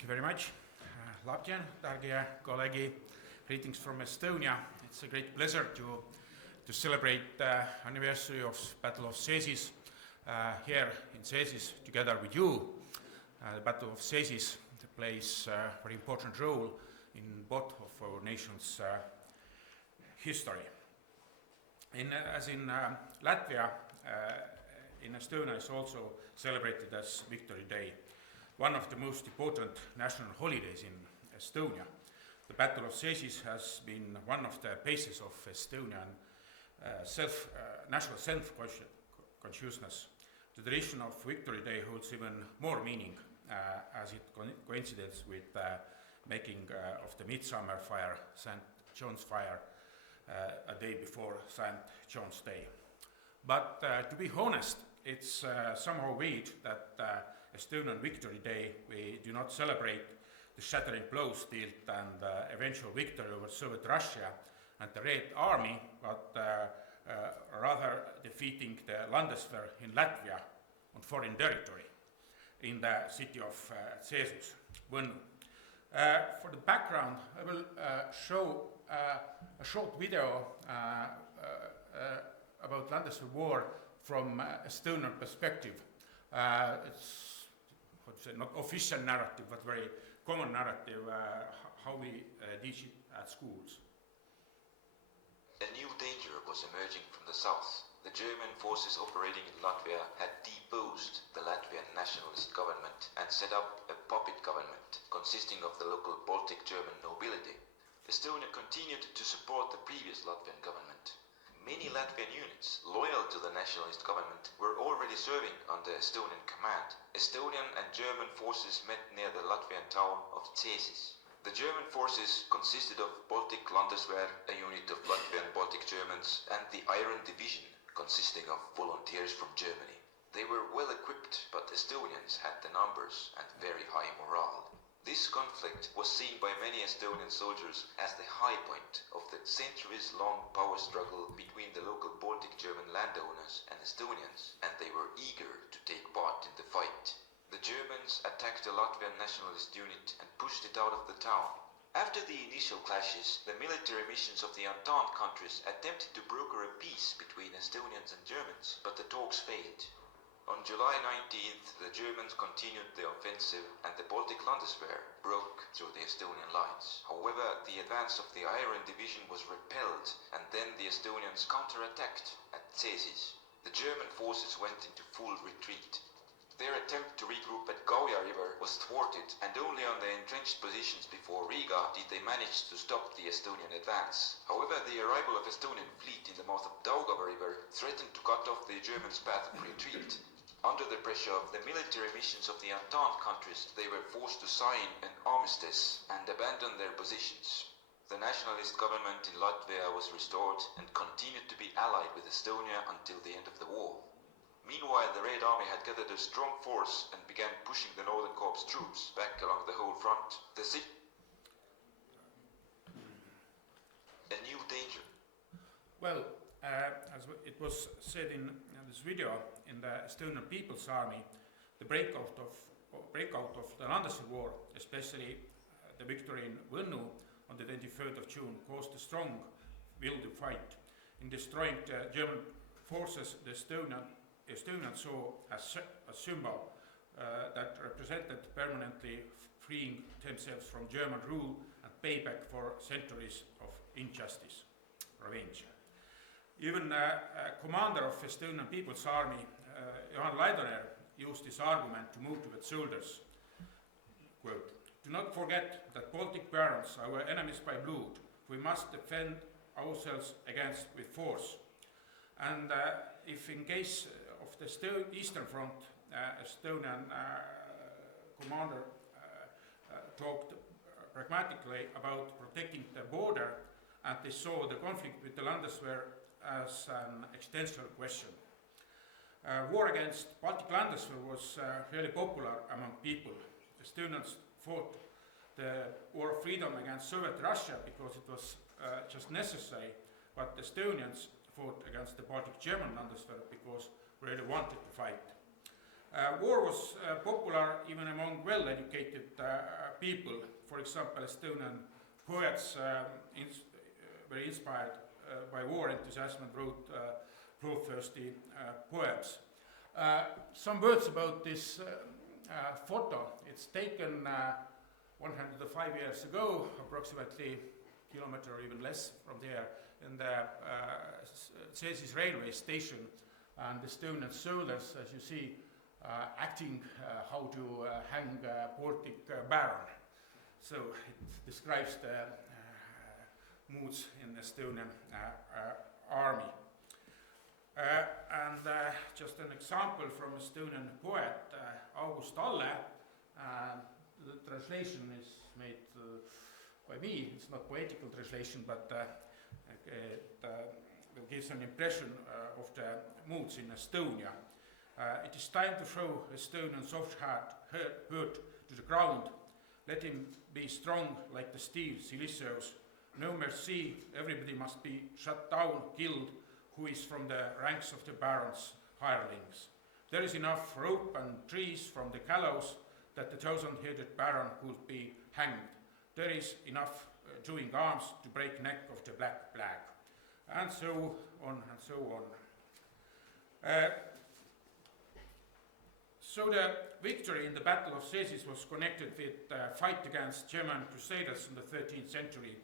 Thank you very much. Labdien, dargie kolēģi. Greetings from Estonia. It's a great pleasure to celebrate the anniversary of Battle of Cēsis here in Cēsis together with you. The Battle of Cēsis plays a very important role in both of our nation's history. As in Latvia, in Estonia is also celebrated as Victory Day, one of the most important national holidays in Estonia. The Battle of Cēsis has been one of the bases of Estonian national self-consciousness. The tradition of Victory Day holds even more meaning as it coincides with making of the Midsummer Fire, St. John's Fire, a day before St. John's Day. But to be honest, it's somehow weird that Estonian Victory Day we do not celebrate the shattering blows dealt and eventual victory over Soviet Russia and the Red Army, but rather defeating the Landeswehr in Latvia on foreign territory in the city of Cēsus, Võnnu. For the background, I will show a short video about Landeswehr War from Estonian perspective. It's not official narrative, but very common narrative, how we teach it at schools. A new danger was emerging from the south. The German forces operating in Latvia had deposed the Latvian nationalist government and set up a puppet government consisting of the local Baltic German nobility. Estonia continued to support the previous Latvian government. Many Latvian units loyal to the nationalist government were already serving under Estonian command. Estonian and German forces met near the Latvian town of Cēsis. The German forces consisted of Baltic Landeswehr, a unit of Latvian Baltic Germans, and the Iron Division, consisting of volunteers from Germany. They were well equipped, but Estonians had the numbers and very high morale. This conflict was seen by many Estonian soldiers as the high point of the centuries-long power struggle between the local Baltic German landowners and Estonians, and they were eager to take part in the fight. The Germans attacked a Latvian nationalist unit and pushed it out of the town. After the initial clashes, the military missions of the Entente countries attempted to broker a peace between Estonians and Germans, but the talks failed. On July 19th, the Germans continued the offensive and the Baltic Landeswehr broke through the Estonian lines. However, the advance of the Iron Division was repelled and then the Estonians counterattacked at Cēsis. The German forces went into full retreat. Their attempt to regroup at Kauju River was thwarted, and only on the entrenched positions before Riga did they manage to stop the Estonian advance. However, the arrival of Estonian fleet in the mouth of Daugava River threatened to cut off the Germans' path of retreat. Under the pressure of the military missions of the Entente countries, they were forced to sign an armistice and abandon their positions. The nationalist government in Latvia was restored and continued to be allied with Estonia until the end of the war. Meanwhile, the Red Army had gathered a strong force and began pushing the Northern Corps troops back along the whole front. A new danger. Well, as it was said in this video, in the Estonian People's Army, the breakout of the Landeswehr War, especially the victory in Võnnu on the 23rd of June, caused a strong will to fight. In destroying the German forces, the Estonians saw a symbol that represented permanently freeing themselves from German rule and payback for centuries of injustice, revenge. Even commander of Estonian People's Army, Laidoner, used this argument to motivate soldiers. Quote, "Do not forget that Baltic parents are our enemies by blood. We must defend ourselves against with force." And if in case of the Eastern Front, Estonian commander talked pragmatically about protecting the border, and they saw the conflict with the Landeswehr as an existential question. War against Baltic Landeswehr was really popular among people. Estonians fought the war of freedom against Soviet Russia because it was just necessary, but Estonians fought against the Baltic German Landeswehr because really wanted to fight. War was popular even among well-educated people. For example, Estonian poets were inspired by war enthusiasm and wrote bloodthirsty poems. Some words about this photo. It's taken 105 years ago, approximately a kilometer or even less from there, in the Cēsis railway station, and the Estonian soldiers, as you see, acting how to hang Baltic Baron. So it describes the moods in the Estonian army. And just an example from Estonian poet August Talle. The translation is made by me. It's not poetical translation, but it gives an impression of the moods in Estonia. It is time to throw Estonian soft hurt to the ground. Let him be strong like the steel Silesios. No mercy, everybody must be shut down, killed, who is from the ranks of the barons' hirelings. There is enough rope and trees from the gallows that the 1,000-headed baron could be hanged. There is enough chewing arms to break neck of the black flag. And so on and so on. So the victory in the Battle of Cēsis was connected with the fight against German crusaders in the 13th century,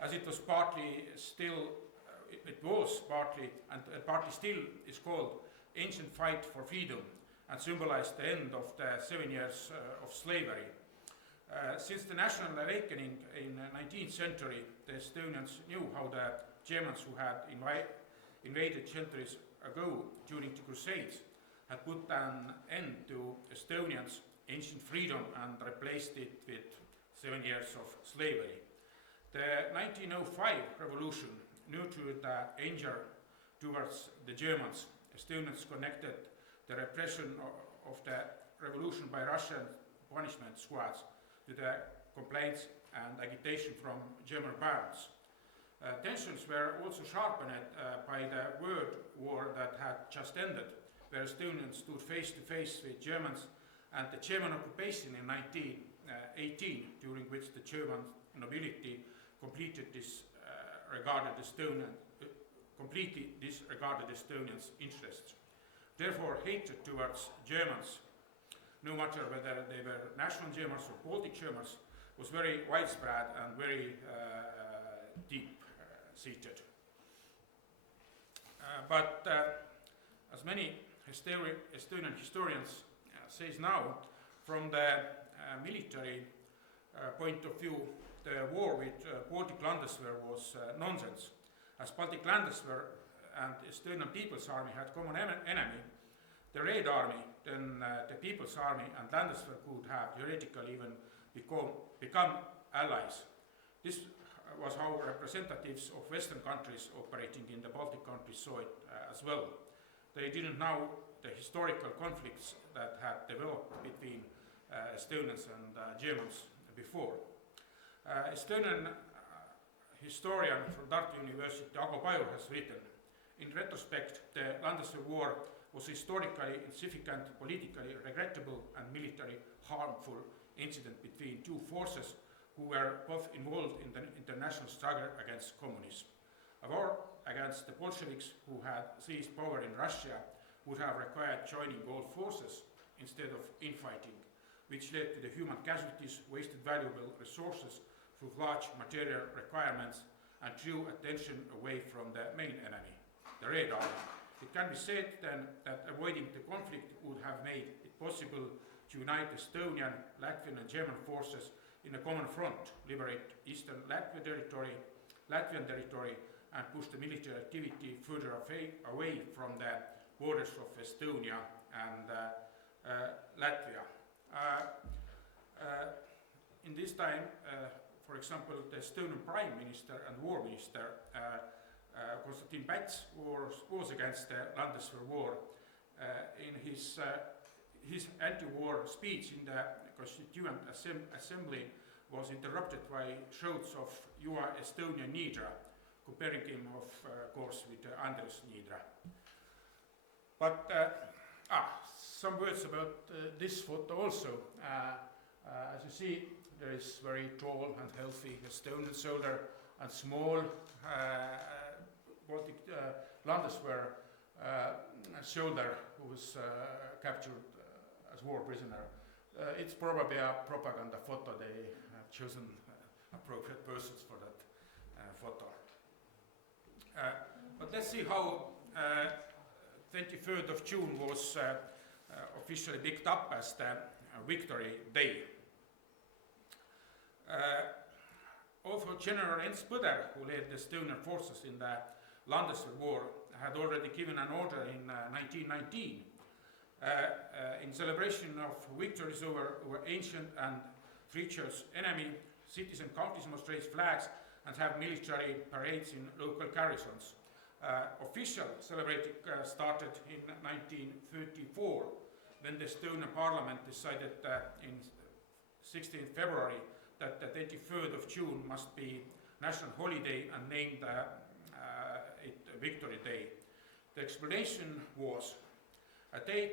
as it was partly still, and partly still is called ancient fight for freedom, and symbolized the end of the 7 years of slavery. Since the national awakening in the 19th century, the Estonians knew how the Germans who had invaded centuries ago during the Crusades had put an end to Estonians' ancient freedom and replaced it with 7 years of slavery. The 1905 revolution nurtured the anger towards the Germans. Estonians connected the repression of the revolution by Russian punishment squads to the complaints and agitation from German barons. Tensions were also sharpened by the World War that had just ended, where Estonians stood face to face with Germans, and the German occupation in 1918, during which the German nobility completely disregarded Estonians' interests. Therefore, hatred towards Germans, no matter whether they were national Germans or Baltic Germans, was very widespread and very deep-seated. But as many Estonian historians say now, from the military point of view, the war with Baltic Landeswehr was nonsense, as Baltic Landeswehr and Estonian People's Army had common enemy. The Red Army, then the People's Army and Landeswehr could have theoretically even become allies. This was how representatives of Western countries operating in the Baltic countries saw it as well. They didn't know the historical conflicts that had developed between Estonians and Germans before. Estonian historian from Tartu University, Ago Pajur, has written, in retrospect, the Landeswehr War was historically insignificant, politically regrettable, and militarily harmful incident between two forces who were both involved in the international struggle against communism. A war against the Bolsheviks, who had seized power in Russia, would have required joining all forces instead of infighting, which led to the human casualties, wasted valuable resources through large material requirements, and drew attention away from the main enemy, the Red Army. It can be said then that avoiding the conflict would have made it possible to unite Estonian, Latvian and German forces in a common front, liberate eastern Latvian territory, and push the military activity further away from the borders of Estonia and Latvia. In this time, for example, the Estonian Prime Minister and War Minister Konstantin Päts was against the Landeswehr War. In his anti-war speech in the Constituent Assembly was interrupted by shouts of "You are Estonian Niidra," comparing him, of course, with Andres Niidra. But some words about this photo also. As you see, there is very tall and healthy Estonian soldier and small Baltic Landeswehr soldier who was captured as war prisoner. It's probably a propaganda photo. They have chosen appropriate persons for that photo. But let's see how 23rd of June was officially picked up as the Victory Day. Although General Ernst Põder, who led the Estonian forces in the Landeswehr War, had already given an order in 1919 in celebration of victories over ancient and treacherous enemy, cities and counties must raise flags and have military parades in local garrisons. Official celebrating started in 1934, when the Estonian parliament decided in 16th February that the 23rd of June must be national holiday and named it Victory Day. The explanation was a day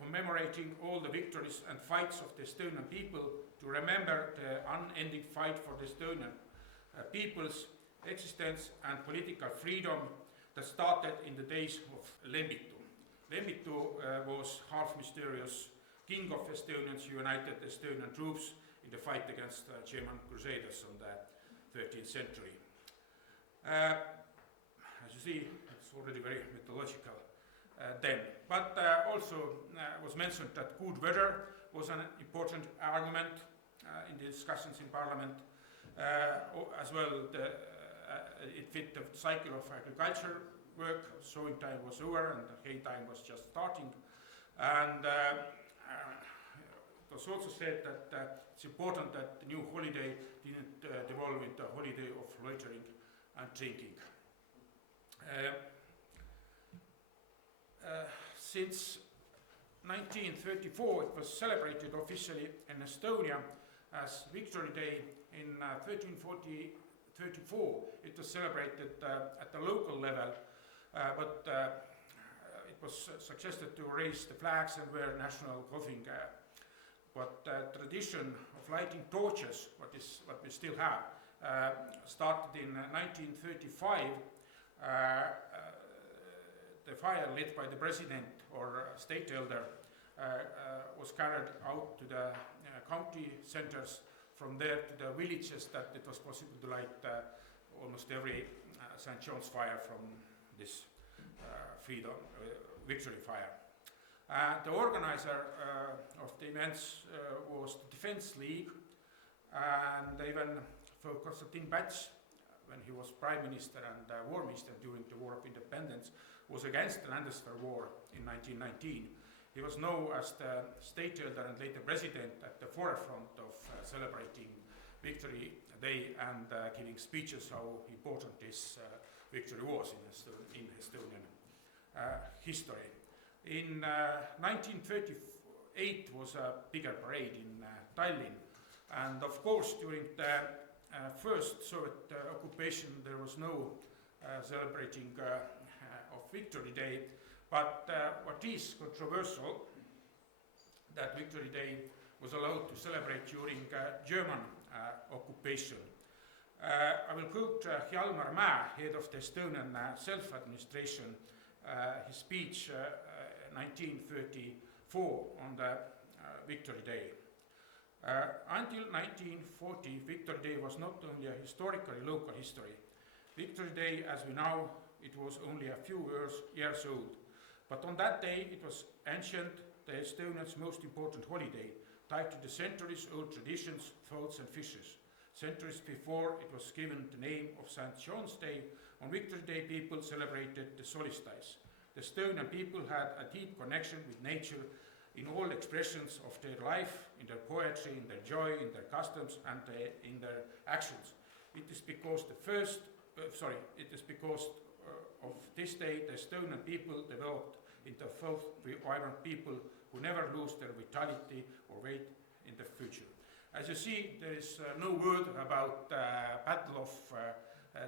commemorating all the victories and fights of the Estonian people, to remember the unending fight for the Estonian people's existence and political freedom that started in the days of Lembitu. Lembitu was half-mysterious king of Estonians who united Estonian troops in the fight against German crusaders in the 13th century. As you see, it's already very mythological then. But also was mentioned that good weather was an important argument in the discussions in Parliament. As well, it fit the cycle of agriculture work. Sowing time was over and the hay time was just starting. And it was also said that it's important that the new holiday didn't devolve into a holiday of loitering and drinking. Since 1934, it was celebrated officially in Estonia as Victory Day. In 1334, it was celebrated at the local level, but it was suggested to raise the flags and wear national clothing. But tradition of lighting torches, what we still have, started in 1935. The fire lit by the president or state elder was carried out to the county centers, from there to the villages, that it was possible to light almost every St. John's fire from this victory fire. The organizer of the events was the Defense League, and even for Konstantin Päts, when he was Prime Minister and War Minister during the War of Independence, was against the Landeswehr War in 1919. He was known as the state elder and later president at the forefront of celebrating Victory Day and giving speeches how important this victory was in Estonian history. In 1938 was a bigger parade in Tallinn, and of course during the first Soviet occupation there was no celebrating of Victory Day, but what is controversial, that Victory Day was allowed to celebrate during German occupation. I will quote Hjalmar Mäe, head of the Estonian self-administration, his speech 1934 on the Victory Day. Until 1940, Victory Day was not only a historically local history. Victory Day, as we know, it was only a few years old. But on that day, it was ancient, the Estonians' most important holiday, tied to the centuries-old traditions, thoughts and fishes. Centuries before, it was given the name of St. John's Day. On Victory Day, people celebrated the solstice. The Estonian people had a deep connection with nature in all expressions of their life, in their poetry, in their joy, in their customs, and in their actions. It is because of this day the Estonian people developed into a vibrant people who never lose their vitality or weight in the future. As you see, there is no word about Battle of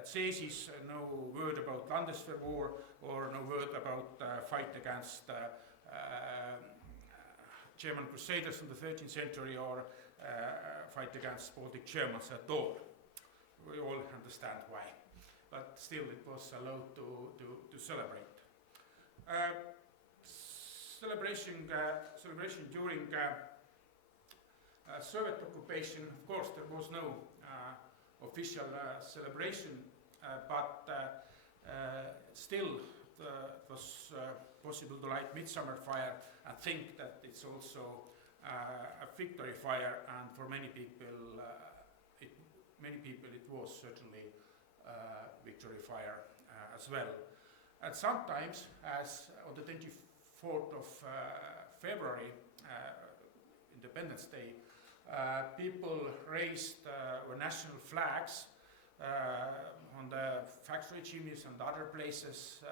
Cēsis, no word about Landeswehr War, or no word about fight against German Crusaders in the 13th century or fight against Baltic Germans at all. We all understand why, but still it was allowed to celebrate. Celebration during Soviet occupation, of course, there was no official celebration, but still it was possible to light midsummer fire and think that it's also a victory fire, and for many people it was certainly victory fire as well. And sometimes, as on the 24th of February, Independence Day, people raised national flags on the factory chimneys and other places,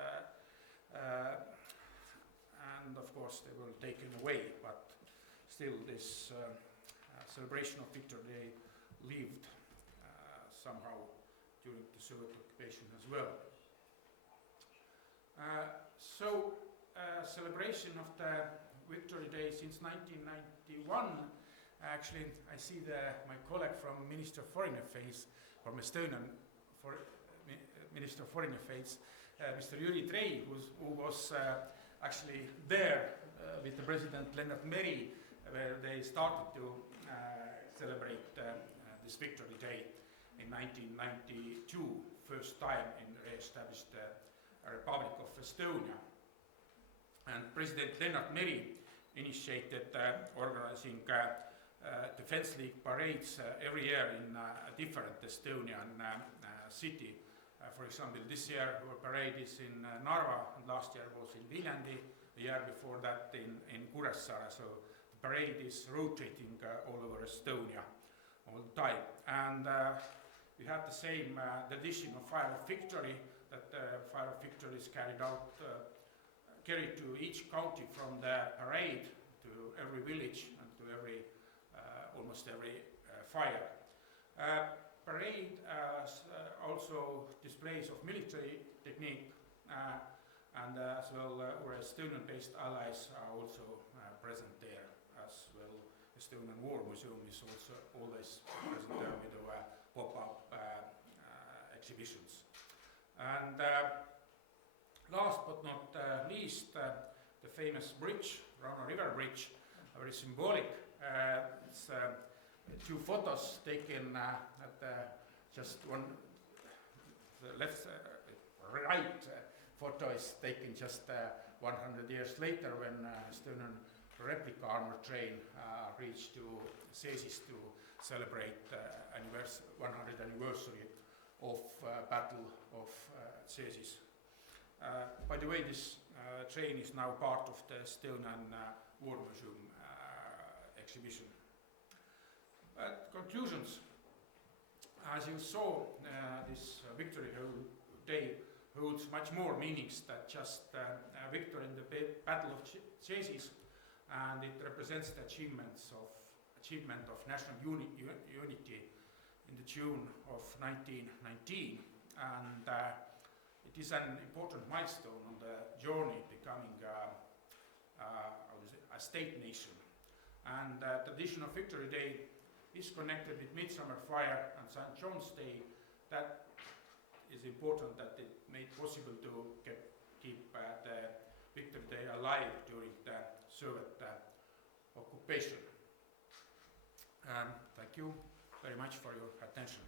and of course they were taken away, but still this celebration of Victory Day lived somehow during the Soviet occupation as well. Celebration of the Victory Day since 1991. Actually, I see my colleague from Minister of Foreign Affairs, from Estonian Minister of Foreign Affairs, Mr. Jüri Trei, who was actually there with the President Lennart Meri, where they started to celebrate this Victory Day in 1992, first time in re-established Republic of Estonia. And President Lennart Meri initiated organizing Defense League parades every year in a different Estonian city. For example, this year our parade is in Narva, and last year was in Viljandi, the year before that in Kuressaare. So the parade is rotating all over Estonia all the time. And we had the same tradition of Fire of Victory, that Fire of Victory is carried to each county from the parade to every village and to almost every fire. Parade also displays of military technique, and as well our Estonian-based allies are also present there as well. Estonian War Museum is also always present there with our pop-up exhibitions. And last but not least, the famous bridge, Rauno River Bridge, very symbolic. It's two photos taken at just one, the left, right photo is taken just 100 years later when Estonian replica armor train reached to Cēsis to celebrate 100th anniversary of Battle of Cēsis. By the way, this train is now part of the Estonian War Museum exhibition. Conclusions. As you saw, this Victory Day holds much more meanings than just victory in the Battle of Cēsis, and it represents the achievement of national unity in the June of 1919, and it is an important milestone on the journey becoming a state nation. And the tradition of Victory Day is connected with Midsummer Fire and St. John's Day. That is important, that it made possible to keep the Victory Day alive during the Soviet occupation. Thank you very much for your attention.